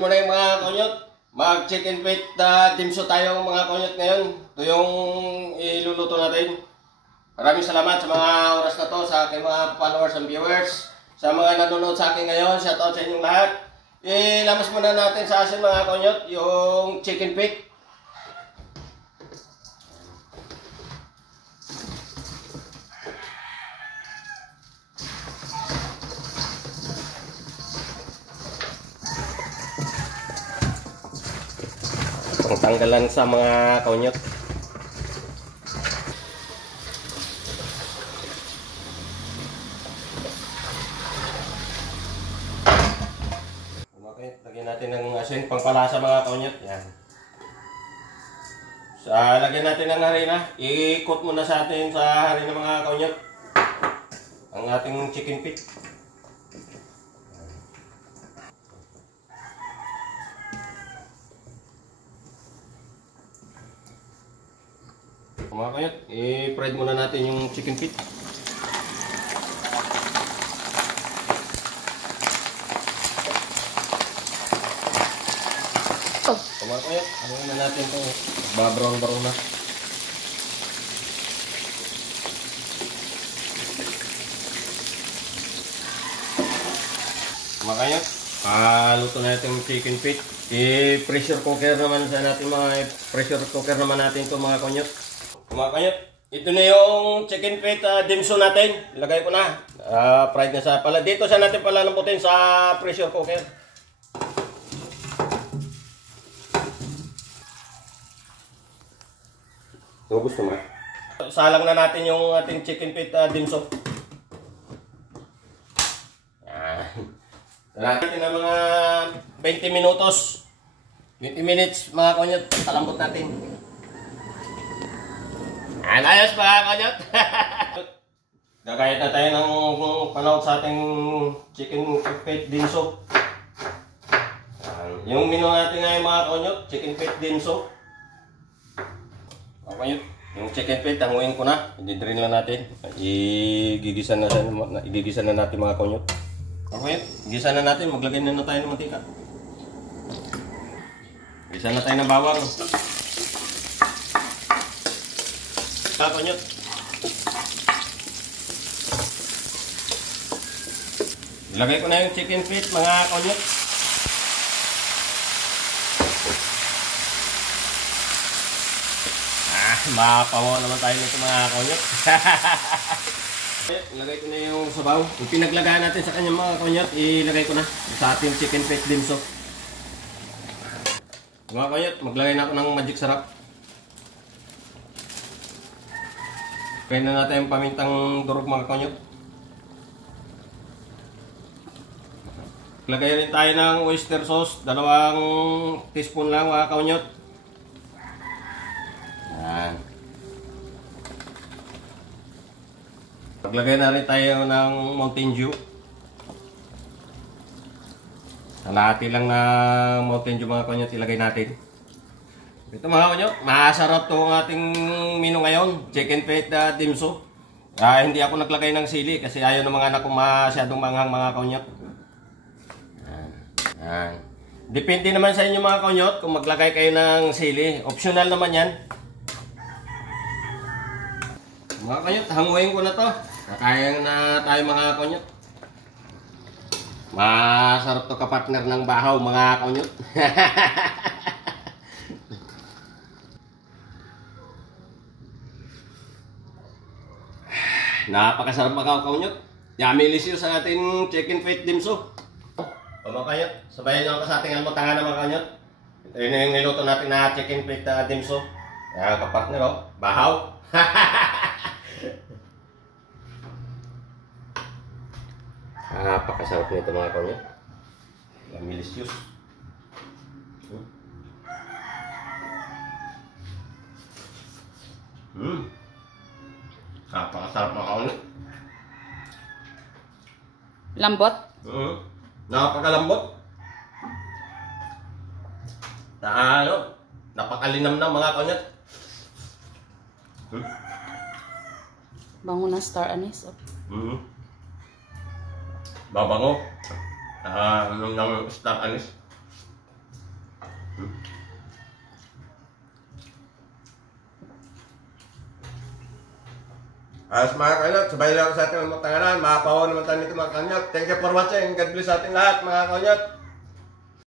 Muna yung mga konyot, mag-chicken feet dimso tayo mga konyot ngayon. Ito yung iluluto natin. Maraming salamat sa mga oras na to, sa aking mga followers and viewers. Sa mga nanonood sa akin ngayon, shoutout sa inyong lahat. Ilamas muna natin sa asin mga konyot, yung chicken feet. Tanggalan sa mga konyot. Okay, lagyan natin ng asin pangpalasa mga konyot. Yan. Lagyan natin ng harina. Iikot muna sa atin sa harina mga konyot ang ating chicken feet. Mga kanyot, i-fried muna natin yung chicken feet. Mga kanyot, ano na natin ito? Babrown-brown na. Mga kanyot, luto natin yung chicken feet. I-pressure cooker naman sa natin pressure cooker naman natin ito mga kanyot. Mga kanyot, ito na yung chicken feet dimso natin. Ilagay ko na. Fried na sa pala. Dito sa natin palalambutin sa pressure cooker. Ito gusto mo. Salang na natin yung ating chicken feet dimso. Natin na mga 20 minutos. 20 minutes mga kanyot. Palambot natin. Ayos mga kanyot. Gagayat na tayo ng panahon sa ating chicken feet dimso. Yung menu natin ngayon mga kanyot, chicken feet dimso. Mga kanyot, yung chicken feet, hanguin ko na. I-drain lang natin. Igigisa na natin mga kanyot. Mga kanyot, igisa na natin. Maglagay na tayo ng mantika. Igisa na tayo ng bawang. Konyot. Ilagay ko na yung chicken feet mga konyot. Mapawaw naman tayo nito mga konyot. Ilagay ko na yung sabaw. Yung pinaglagayan natin sa kanyang mga konyot, ilagay ko na sa ating chicken feet dimso. Mga konyot, maglagay na ako ng magic sarap. Kaya na natin yung pamintang durog mga konyot. Lagay rin tayo ng oyster sauce. 2 teaspoon lang mga konyot. Yan. Paglagay na rin tayo ng Mountain Dew. Kalahati lang na Mountain Dew mga konyot ilagay natin. Ito mga kanyot, masarap to ang ating menu ngayon, chicken feet dimso. Hindi ako naglagay ng sili kasi ayaw ng mga anak ko masyadong manghang mga kanyot. Depende naman sa inyo mga kanyot kung maglagay kayo ng sili. Optional naman yan. Mga kanyot, hanguin ko na to. Kakain na tayo mga kanyot. Masarap to kapartner ng bahaw mga kanyot. Napakasarap mga kanyot. Yummy-licious ang ating chicken feet dimso. Mga kanyot, sabayan nyo ako sa ating almutangan na mga kanyot. Ito yun yung niluto natin na chicken feet dimso. Yan, kapartner o. Bahaw. Napakasarap nito mga kanyot. Yummy-licious. Napakasarap mga kanyot. Lambot? Napakalambot. Napakalinam na mga kanyot. Bango ng star anise. Babango. Ng star anise. Ayos mga kanyot, sabay lang sa ating mga tanganan. Mapapaw naman tayo nito mga kanyot. Thank you for watching. God bless sa ating lahat mga kanyot.